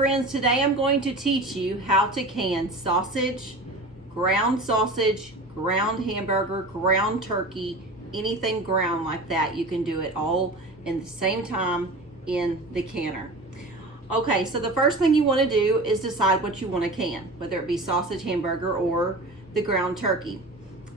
friends, today I'm going to teach you how to can sausage, ground hamburger, ground turkey, anything ground like that. You can do it all in the same time in the canner. Okay, so the first thing you want to do is decide what you want to can, whether it be sausage, hamburger, or the ground turkey.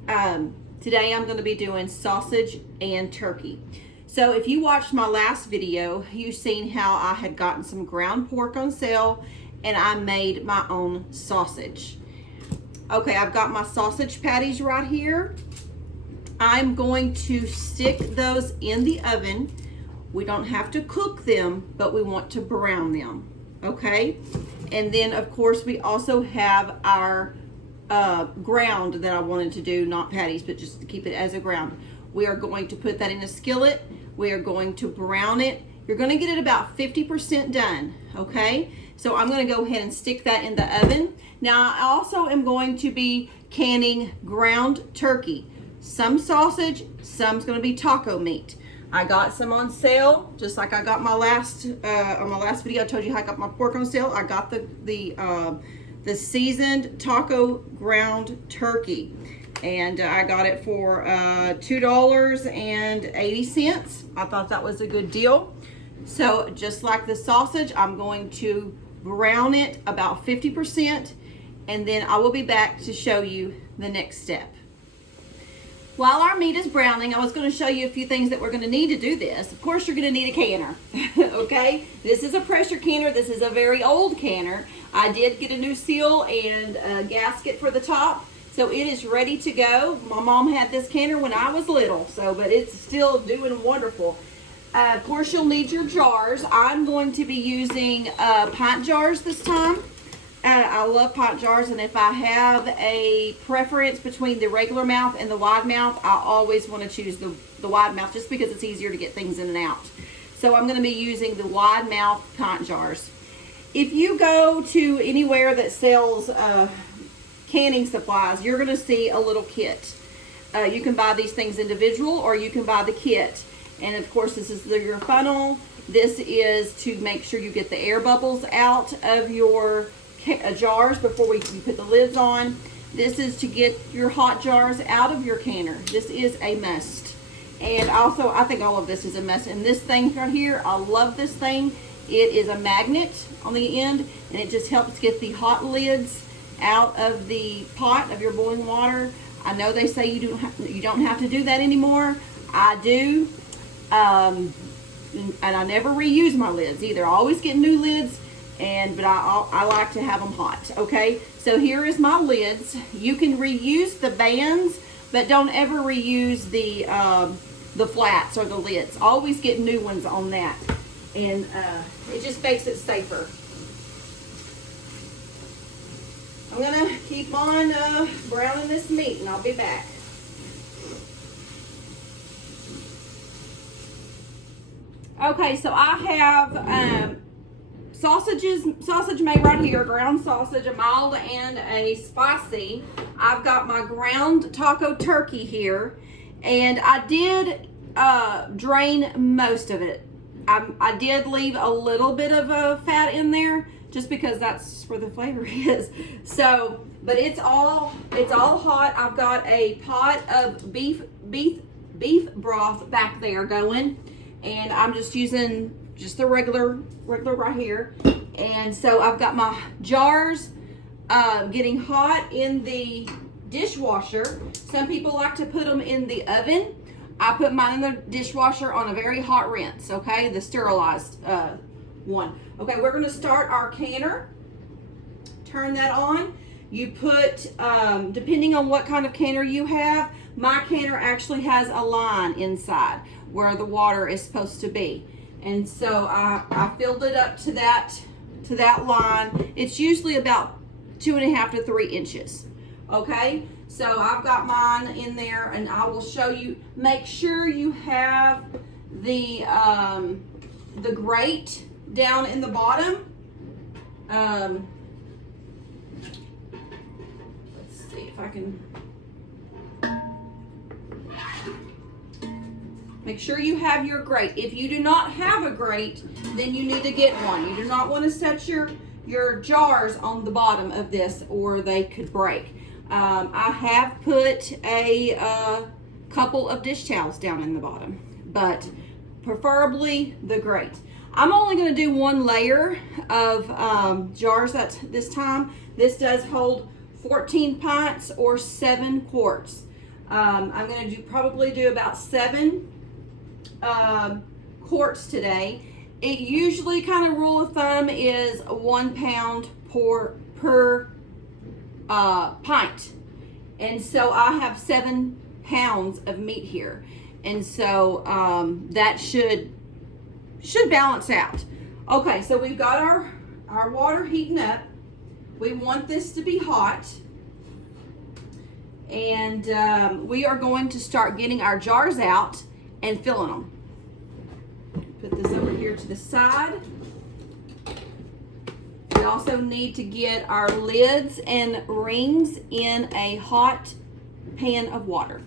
Today I'm going to be doing sausage and turkey. So if you watched my last video, you've seen how I had gotten some ground pork on sale and I made my own sausage. Okay, I've got my sausage patties right here. I'm going to stick those in the oven. We don't have to cook them, but we want to brown them, okay? And then of course we also have our ground that I wanted to do, not patties, but just to keep it as a ground. We are going to put that in a skillet. We are going to brown it. You're going to get it about 50% done, okay? So I'm going to go ahead and stick that in the oven. Now I also am going to be canning ground turkey. Some sausage, some's going to be taco meat. I got some on sale, just like I got my last on my last video. I told you how I got my pork on sale. I got the seasoned taco ground turkey, and I got it for $2.80. I thought that was a good deal. So just like the sausage, I'm going to brown it about 50%, and then I will be back to show you the next step. While our meat is browning, I was going to show you a few things that we're going to need to do this. Of course, you're going to need a canner, okay? This is a pressure canner. This is a very old canner. I did get a new seal and a gasket for the top, so it is ready to go. My mom had this canner when I was little, but it's still doing wonderful. Of course, you'll need your jars. I'm going to be using pint jars this time. I love pint jars, and if I have a preference between the regular mouth and the wide mouth, I always want to choose the wide mouth just because it's easier to get things in and out. So I'm going to be using the wide mouth pint jars. If you go to anywhere that sells canning supplies, you're going to see a little kit. You can buy these things individual, or you can buy the kit. And of course, this is your funnel. This is to make sure you get the air bubbles out of your jars before you put the lids on. This is to get your hot jars out of your canner. This is a must. And also, I think all of this is a must. And this thing right here, I love this thing. It is a magnet on the end, and it just helps get the hot lids out of the pot of your boiling water. I know they say you don't have to do that anymore. I do. And I never reuse my lids either. I always get new lids. But I like to have them hot, okay? So here is my lids. You can reuse the bands, but don't ever reuse the flats or the lids. Always get new ones on that, and it just makes it safer. I'm gonna keep on browning this meat, and I'll be back. Okay, so I have sausage made right here, ground sausage, a mild and a spicy. I've got my ground taco turkey here, and I did drain most of it. I did leave a little bit of fat in there just because that's where the flavor is. So, but it's all hot. I've got a pot of beef broth back there going, and I'm just using just the regular right here. And so I've got my jars getting hot in the dishwasher. Some people like to put them in the oven. I put mine in the dishwasher on a very hot rinse, okay? The sterilized one. Okay, we're gonna start our canner. Turn that on. You put, depending on what kind of canner you have, my canner actually has a line inside where the water is supposed to be. And so I filled it up to that line. It's usually about 2.5 to 3 inches. Okay, so I've got mine in there, and I will show you. Make sure you have the grate down in the bottom. Let's see if I can. Make sure you have your grate. If you do not have a grate, then you need to get one. You do not want to set your your jars on the bottom of this or they could break. I have put a couple of dish towels down in the bottom, but preferably the grate. I'm only going to do one layer of jars this time. This does hold 14 pints or 7 quarts. I'm going to probably do about 7 quarts today. It usually, kind of rule of thumb, is 1 pound per pint. And so I have 7 pounds of meat here. And so that should balance out. Okay, so we've got our water heating up. We want this to be hot. And we are going to start getting our jars out and filling them. Put this over here to the side. We also need to get our lids and rings in a hot pan of water.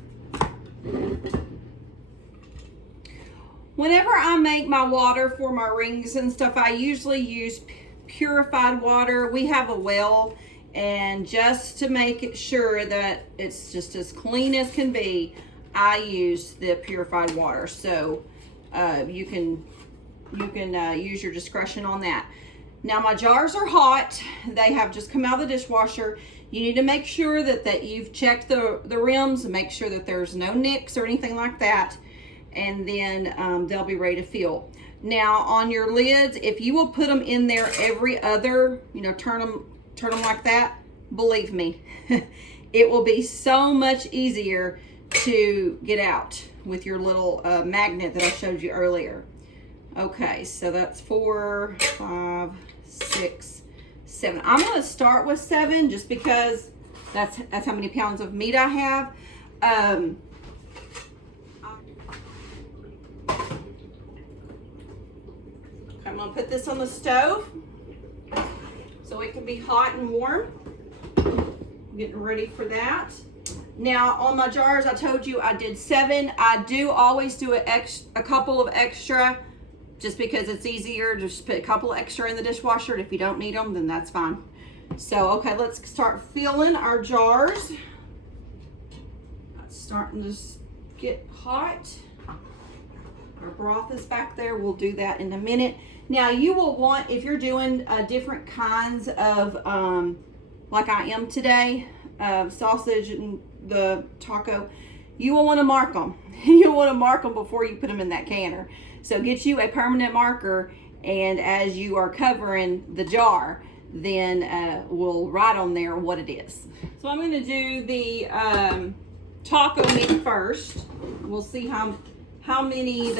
Whenever I make my water for my rings and stuff, I usually use purified water. We have a well, and just to make it sure that it's just as clean as can be, I use the purified water. So you can use your discretion on that. Now my jars are hot. They have just come out of the dishwasher. You need to make sure that you've checked the rims and make sure that there's no nicks or anything like that. And then they'll be ready to fill. Now on your lids, if you will put them in there every other, turn them like that, believe me, it will be so much easier to get out with your little magnet that I showed you earlier. Okay, so that's 4, 5, 6, 7. I'm going to start with 7 just because that's how many pounds of meat I have. I'm going to put this on the stove so it can be hot and warm. Getting ready for that. Now on my jars, I told you I did 7. I do always do a couple of extra just because it's easier. Just put a couple extra in the dishwasher. And if you don't need them, then that's fine. So, okay, let's start filling our jars. It's starting to get hot. Our broth is back there. We'll do that in a minute. Now, you will want, if you're doing different kinds of, like I am today, sausage and the taco, you will want to mark them. You'll want to mark them before you put them in that canner. So get you a permanent marker, and as you are covering the jar, then we'll write on there what it is. So I'm going to do the taco meat first. We'll see how many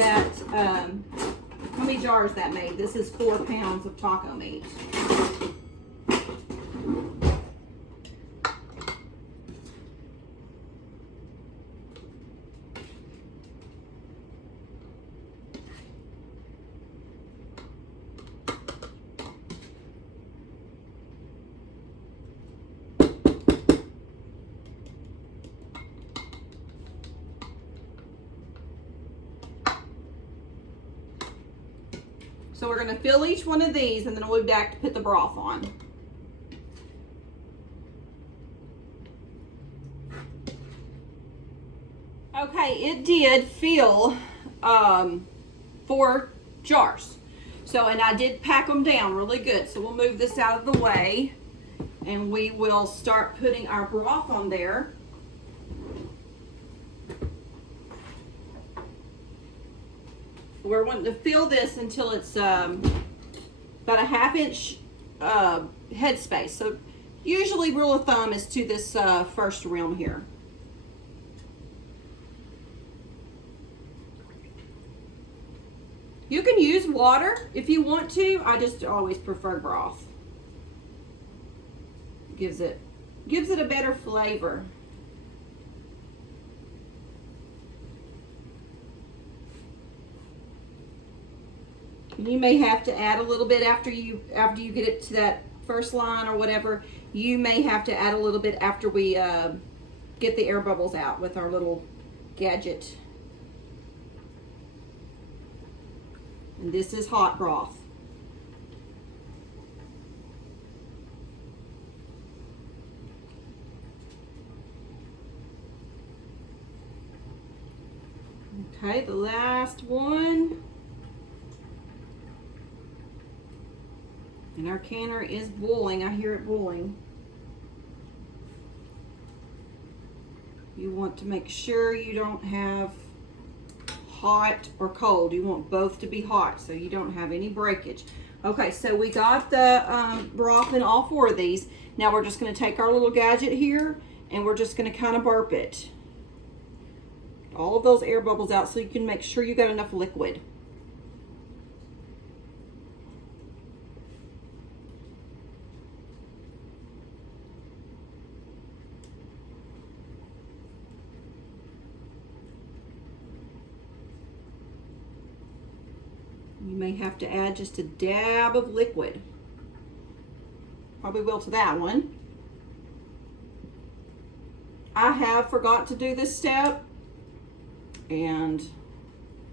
jars that made. This is 4 pounds of taco meat. So we're going to fill each one of these, and then we'll be back to put the broth on. Okay, it did fill 4 jars. So, and I did pack them down really good. So we'll move this out of the way, and we will start putting our broth on there. We're wanting to fill this until it's about a 1/2 inch head space. So usually rule of thumb is to this first rim here. You can use water if you want to. I just always prefer broth. Gives it a better flavor. You may have to add a little bit after you get it to that first line or whatever. You may have to add a little bit after we get the air bubbles out with our little gadget. And this is hot broth. Okay, the last one. And our canner is boiling. I hear it boiling. You want to make sure you don't have hot or cold. You want both to be hot so you don't have any breakage. Okay, so we got the broth in all 4 of these. Now we're just going to take our little gadget here and we're just going to kind of burp it. All of those air bubbles out so you can make sure you got enough liquid. You may have to add just a dab of liquid. Probably will to that one. I have forgot to do this step and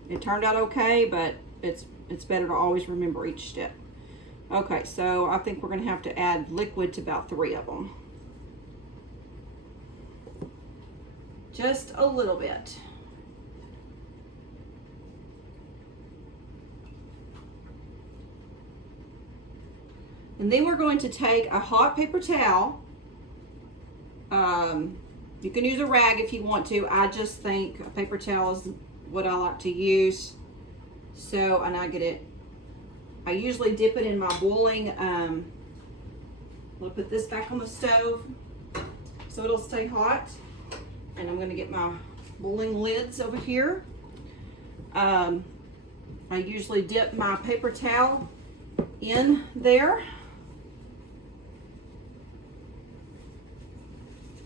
it turned out okay, but it's better to always remember each step. Okay, so I think we're going to have to add liquid to about 3 of them. Just a little bit. And then we're going to take a hot paper towel. You can use a rag if you want to. I just think a paper towel is what I like to use. So, and I usually dip it in my boiling, we'll put this back on the stove so it'll stay hot. And I'm gonna get my boiling lids over here. I usually dip my paper towel in there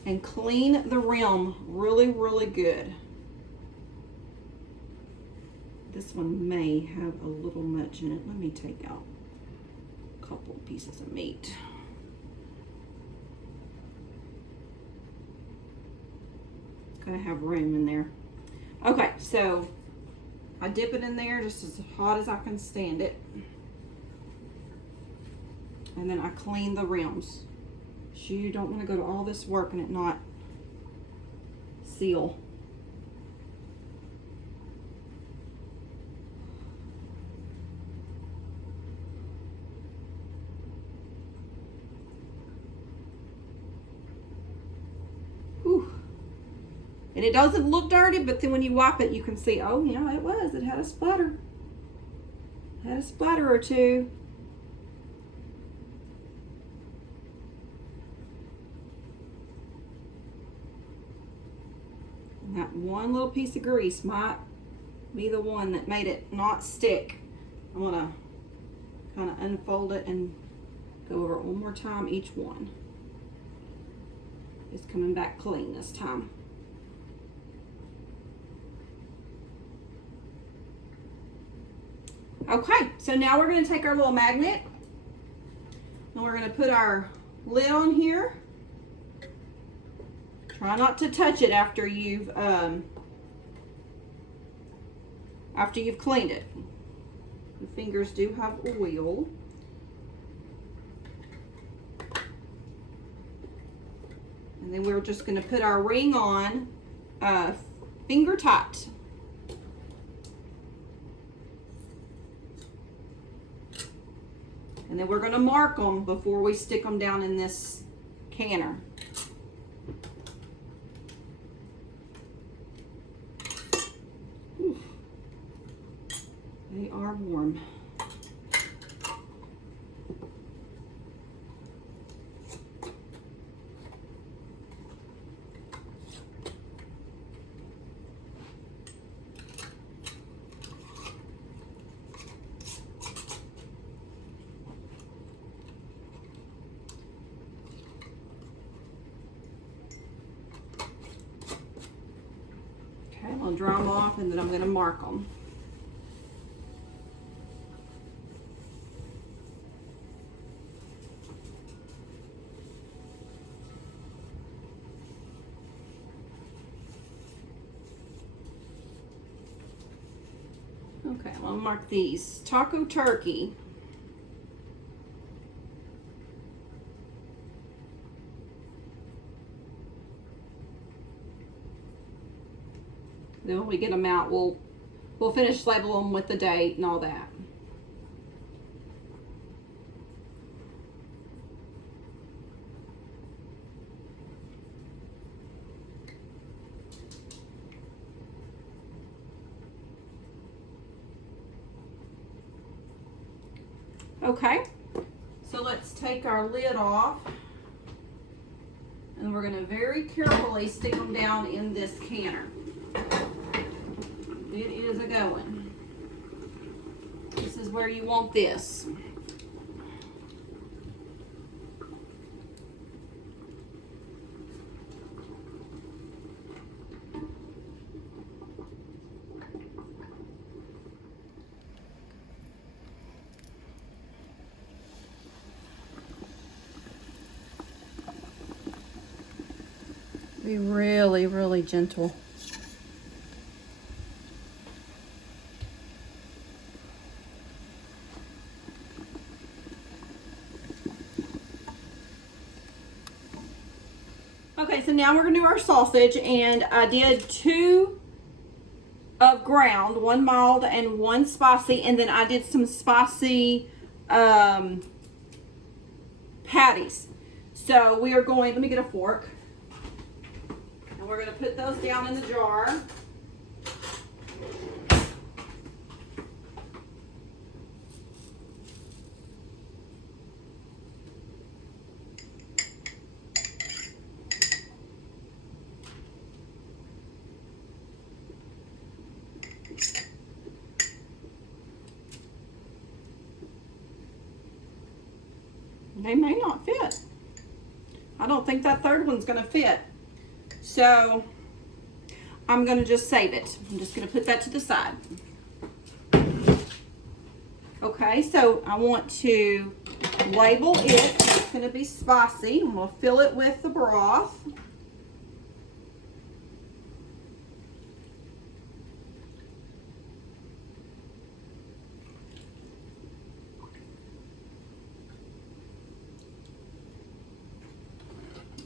and clean the rim really, really good. This one may have a little much in it. Let me take out a couple of pieces of meat. It's gonna have room in there. Okay, so I dip it in there just as hot as I can stand it. And then I clean the rims. You don't want to go to all this work and it not seal. Whew. And it doesn't look dirty, but then when you wipe it, you can see, oh yeah, it had a splatter. It had a splatter or two. That one little piece of grease might be the one that made it not stick. I'm gonna kind of unfold it and go over it one more time. Each one is coming back clean this time. Okay, so now we're going to take our little magnet and we're going to put our lid on here. Try not to touch it after you've cleaned it. The fingers do have oil. And then we're just going to put our ring on finger tight. And then we're going to mark them before we stick them down in this canner. Whew. They are warm. I'll dry them off and then I'm going to mark them. Okay, I'll mark these. Taco turkey. Then when we get them out, we'll we'll finish label them with the date and all that. Okay, so let's take our lid off, and we're going to very carefully stick them down in this canner. It is a going. This is where you want this. Be really, really gentle. Okay, so now we're gonna do our sausage, and I did 2 of ground, 1 mild and 1 spicy, and then I did some spicy patties. So we are going, let me get a fork. We're going to put those down in the jar. They may not fit. I don't think that third one's going to fit. So I'm going to just save it. I'm just going to put that to the side. Okay, so I want to label it. It's going to be spicy. I'm going to fill it with the broth.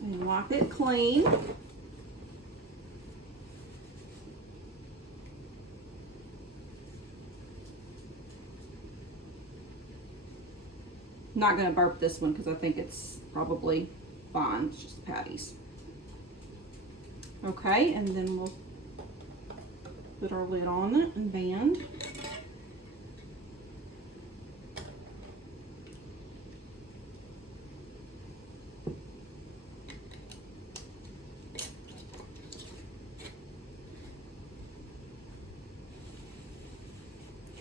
And wipe it clean. I'm not going to burp this one because I think it's probably fine. It's just patties. Okay, and then we'll put our lid on it and band.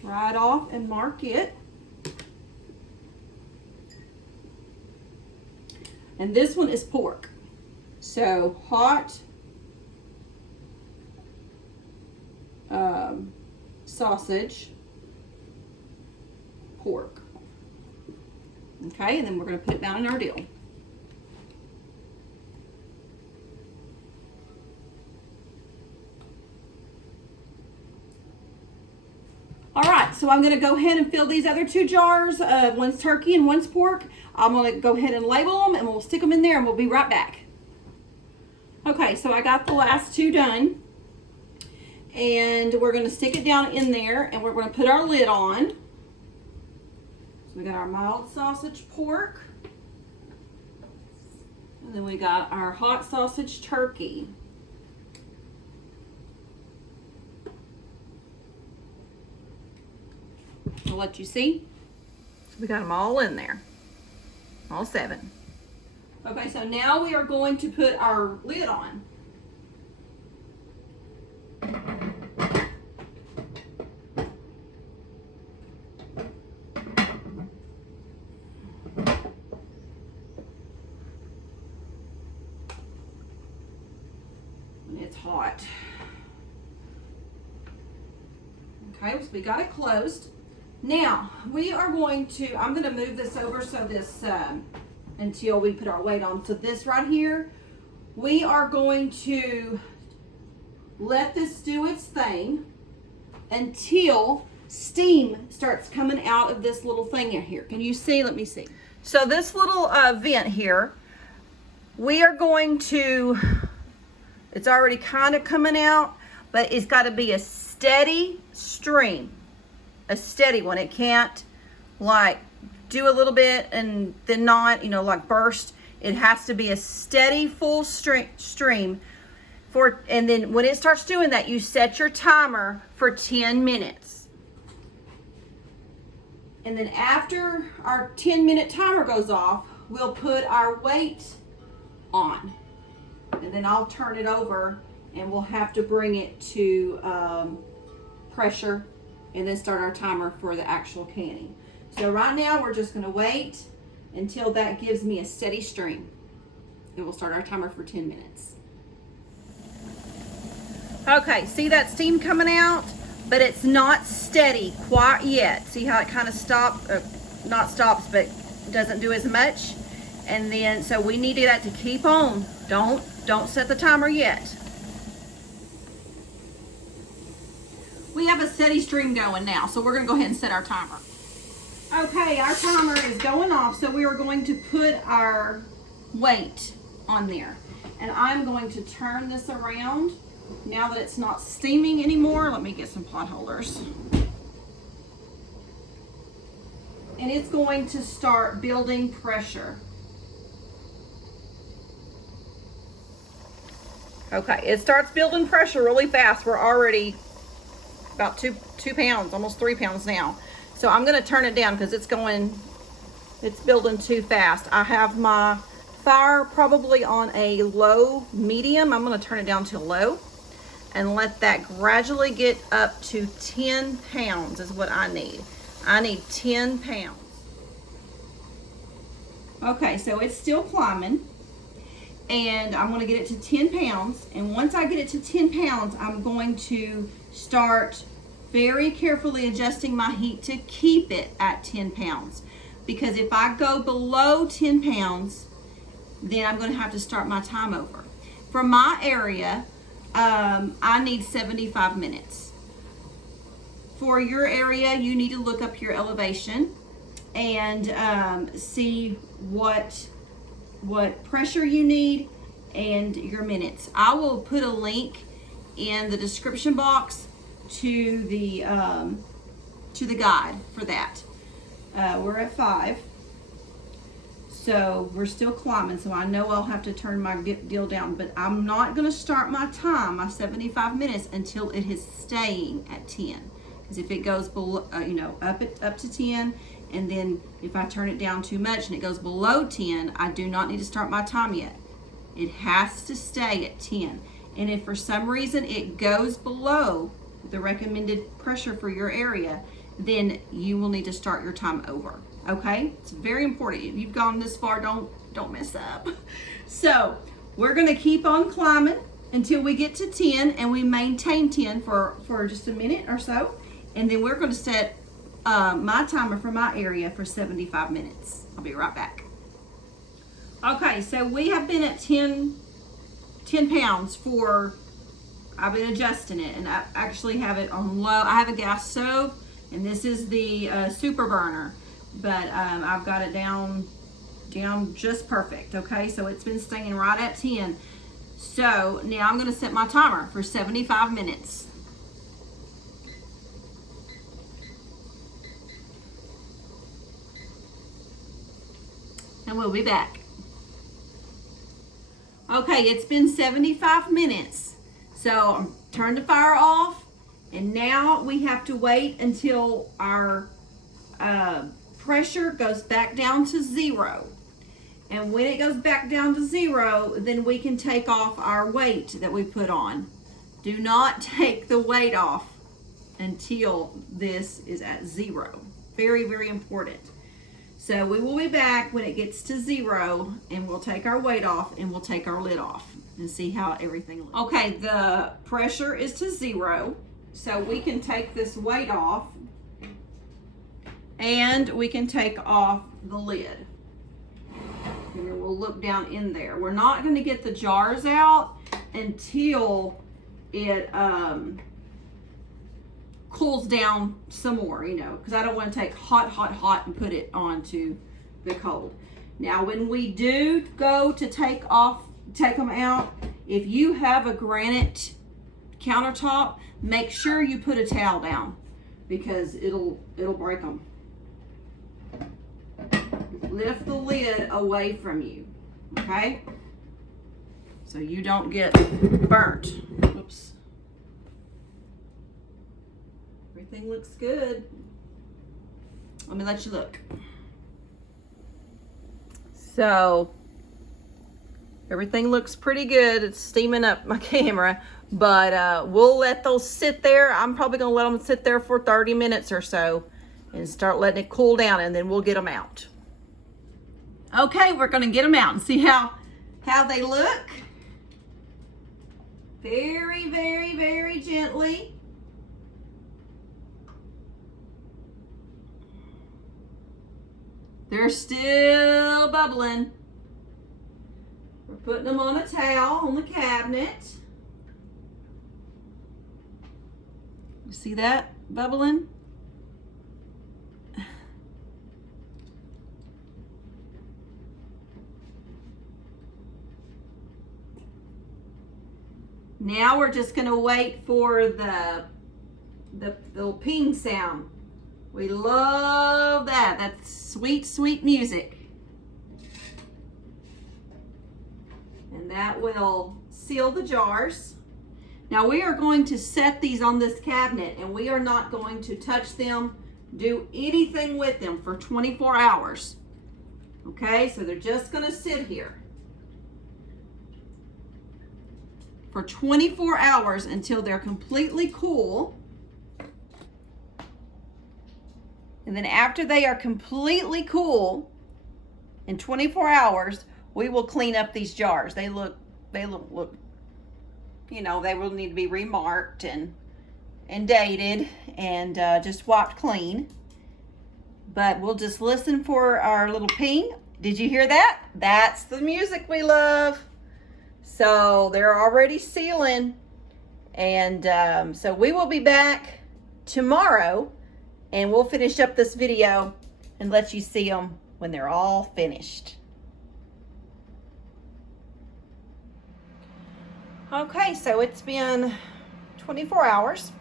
Dry it off and mark it. And this one is pork. So hot sausage, pork. Okay, and then we're going to put it down in our deal. All right, so I'm going to go ahead and fill these other 2 jars. One's turkey and one's pork. I'm going to go ahead and label them, and we'll stick them in there, and we'll be right back. Okay, so I got the last 2 done, and we're going to stick it down in there, and we're going to put our lid on. So we got our mild sausage pork, and then we got our hot sausage turkey. I'll let you see. We got them all in there. All 7. Okay, so now we are going to put our lid on. And it's hot. Okay, so we got it closed. Now, we are going to, I'm going to move this over so this, until we put our weight on. So this right here, we are going to let this do its thing until steam starts coming out of this little thing in here. Can you see? Let me see. So this little vent here, we are going to, it's already kind of coming out, but it's got to be a steady stream, a steady one. It can't like do a little bit and then not, you know, like burst. It has to be a steady full stream for, and then when it starts doing that, you set your timer for 10 minutes. And then after our 10-minute timer goes off, we'll put our weight on. And then I'll turn it over and we'll have to bring it to pressure and then start our timer for the actual canning. So right now we're just gonna wait until that gives me a steady stream. And we'll start our timer for 10 minutes. Okay, see that steam coming out? But it's not steady quite yet. See how it kind of not stops, but doesn't do as much? And then, so we need that to keep on. Don't set the timer yet. We have a steady stream going now, so we're gonna go ahead and set our timer. Okay, our timer is going off, so we are going to put our weight on there. And I'm going to turn this around now that it's not steaming anymore. Let me get some pot holders. And it's going to start building pressure. Okay, it starts building pressure really fast. We're already about two pounds, almost 3 pounds now. So I'm gonna turn it down because it's building too fast. I have my fire probably on a low medium. I'm gonna turn it down to low and let that gradually get up to 10 pounds is what I need. I need 10 pounds. Okay, so it's still climbing and I'm gonna get it to 10 pounds. And once I get it to 10 pounds, I'm going to start very carefully adjusting my heat to keep it at 10 pounds. Because if I go below 10 pounds, then I'm gonna have to start my time over. For my area, I need 75 minutes. For your area, you need to look up your elevation and see what pressure you need and your minutes. I will put a link in the description box to the guide for that. We're at 5, so we're still climbing, so I know I'll have to turn my deal down, but I'm not going to start my time, my 75 minutes, until it is staying at 10. Because if it goes below, up to 10, and then if I turn it down too much and it goes below 10, I do not need to start my time yet. It has to stay at 10. And if for some reason it goes below the recommended pressure for your area, then you will need to start your time over. Okay, it's very important. If you've gone this far, don't mess up. So we're gonna keep on climbing until we get to 10, and we maintain 10 for just a minute or so, and then we're gonna set my timer for my area for 75 minutes. I'll be right back. Okay, so we have been at 10 pounds for, I've been adjusting it, and I actually have it on low. I have a gas stove, and this is the super burner, but I've got it down just perfect. Okay, so it's been staying right at 10. So now I'm gonna set my timer for 75 minutes. And we'll be back. Okay, it's been 75 minutes. So turn the fire off, and now we have to wait until our pressure goes back down to 0. And when it goes back down to 0, then we can take off our weight that we put on. Do not take the weight off until this is at 0. Very, very important. So we will be back when it gets to 0, and we'll take our weight off and we'll take our lid off and see how everything looks. Okay, the pressure is to 0, so we can take this weight off and we can take off the lid. And then we'll look down in there. We're not going to get the jars out until it cools down some more, because I don't want to take hot and put it onto the cold. Now, when we do go to take them out, if you have a granite countertop, make sure you put a towel down because it'll break them. Lift the lid away from you, okay? So you don't get burnt. Whoops. Everything looks good. Let me let you look. So everything looks pretty good. It's steaming up my camera, but we'll let those sit there. I'm probably gonna let them sit there for 30 minutes or so and start letting it cool down, and then we'll get them out. Okay, we're gonna get them out and see how they look. Very, very, very gently. They're still bubbling. We're putting them on a towel on the cabinet. You see that bubbling? Now we're just gonna wait for the little ping sound. We love that. That's sweet, sweet music. And that will seal the jars. Now we are going to set these on this cabinet, and we are not going to touch them, do anything with them for 24 hours. Okay, so they're just gonna sit here for 24 hours until they're completely cool. And then after they are completely cool, in 24 hours, we will clean up these jars. They look, you know, they will need to be remarked and dated and just wiped clean. But we'll just listen for our little ping. Did you hear that? That's the music we love. So they're already sealing. And so we will be back tomorrow, and we'll finish up this video and let you see them when they're all finished. Okay, so it's been 24 hours,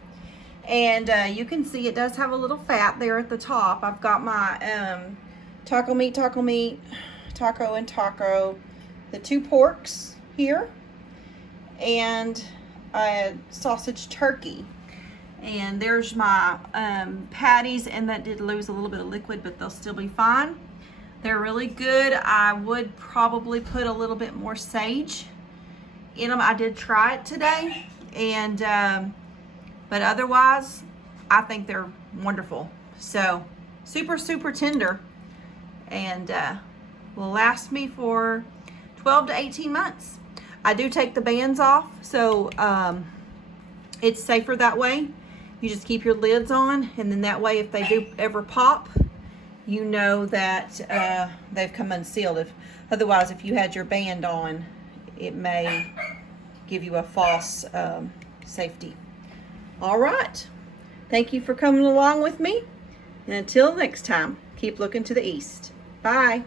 and you can see it does have a little fat there at the top. I've got my taco meat, taco and taco, the 2 porks here, and sausage turkey. And there's my patties, and that did lose a little bit of liquid, but they'll still be fine. They're really good. I would probably put a little bit more sage in them. I did try it today, and but otherwise I think they're wonderful. So super, super tender, and will last me for 12 to 18 months. I do take the bands off, so it's safer that way. You just keep your lids on, and then that way if they do ever pop, you know that they've come unsealed. Otherwise, if you had your band on, it may give you a false safety. All right. Thank you for coming along with me. And until next time, keep looking to the east. Bye.